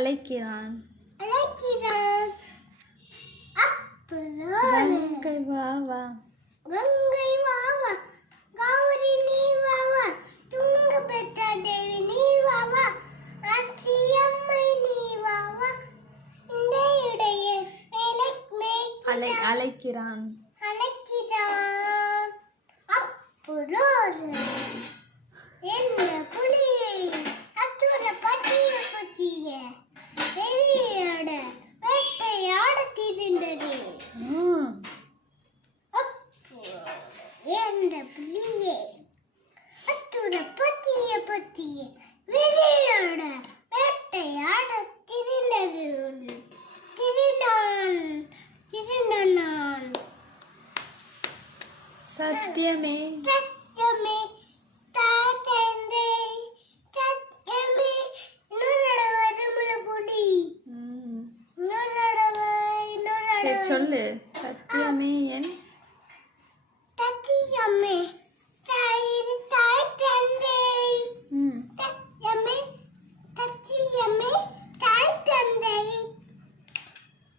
அழைக்கிறான். அழைக்கிறான். கங்கை வா வா. கங்கை வாவா கௌரி நீ வாவா துங்கபத்ரா தேவி நீ வாவா ஆட்சி அம்மை நீ வாவா இந்த இடையே மேலை மேய்க்கிறான். அழைக்கிறான். அழைக்கிறான். அப்புறம் என்ன புலியே அத்துற பத்திய பத்திய விளையாட வேட்டையாட திரிந்தது திருநாள் திருநாள் சத்தியமே. சத்தியமே தாத்தந்தே சத்தியமே. இன்னொரு சத்தியமே தாயிரு தாய் தந்தை ம், சத்தியமே சத்தியமே தாய் தந்தை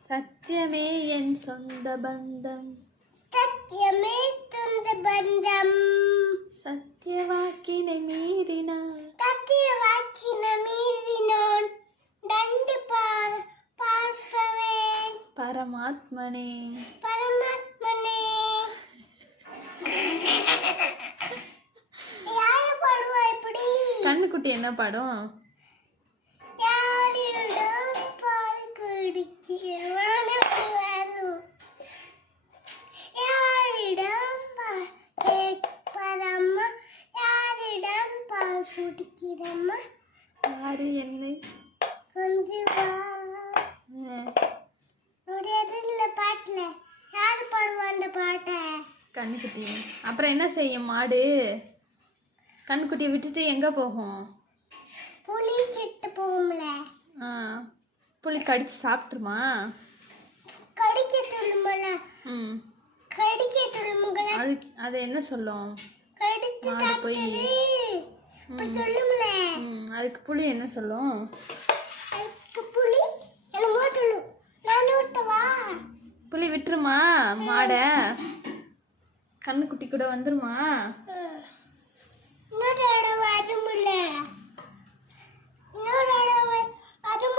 சத்தியமே என் சொந்த பந்தம் சத்தியமே துந்த கேட்பரம்மா. யாரிடம் பால் குடிக்கிறம்மா. யாரு என்னை? கொஞ்சம் பாட்டில். யார் பாடுவா அந்த பாட்டை? கண்ணுக்குட்டி. அப்புறம் என்ன செய்யும்? மாடு? கண்ணுக்குட்டியை விட்டுட்டு எங்கே போகும்? புளி சிட்டு போகும்ல. ஆ புளி கடிச்சு சாப்பிட்ருமா கடிக்க துளும்பல ம். கடிக்க துளும்புகள அது அது என்ன சொல்லும்? கடித்து மாடு போய் சொல்லும்ல. ம் அதுக்கு புளி என்ன சொல்லும்? அதுக்கு புளி? என்னமோ சொல்லும். நான் விட்டவா புளி விட்டுருமா மாடை? கண்ணுக்குட்டி கூட வந்துருமா.